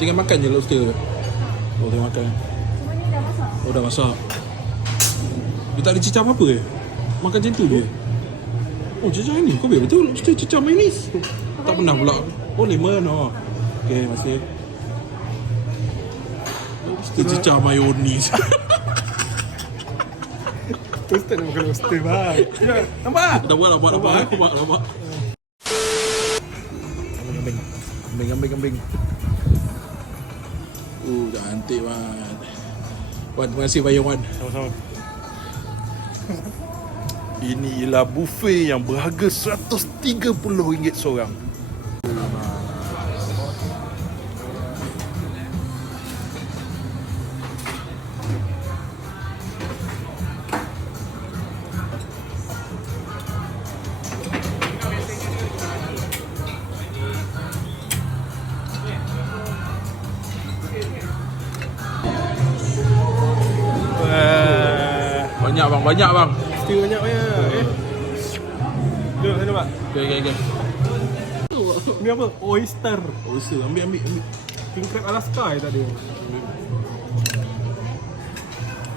Tinggal makan je lobster. Oh, tinggal makan. Semua ni dah masak. Oh, dah masak. Dia tak ada cicam apa ke? Makan macam tu je. Oh, cicam ni. Kau biar betul lobster cicam mayonis. Tak pernah pula. Oh, lemon. Oh. Okay, masih. Lobster cicam mayonis. Toasted nak makan lobster bang. Ya, nampak? Nampak. Kambing. Cantik Wan. Wan, terima kasih bayar Wan. Sama-sama. Ini ialah buffet yang berharga RM130 seorang. Banyak bang. Mesti banyak banyak. Jom, saya nampak. Okay. Ni apa? Oyster. Oh, ambil. King crab Alaska tadi.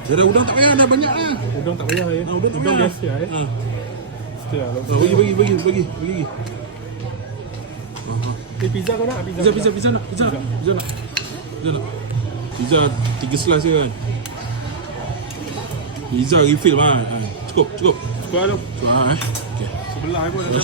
Dah udang tak payah dah banyak dah. Udang tak payah ya. Udang tak payah. biasa ya. Ha. Mesti lah. Bagi. Pizza kau nak? Pizza nak. Pizza 3 slice je kan. Pizza refill lah. Cukup. Kau ada? Okay. Sebelah pun ada.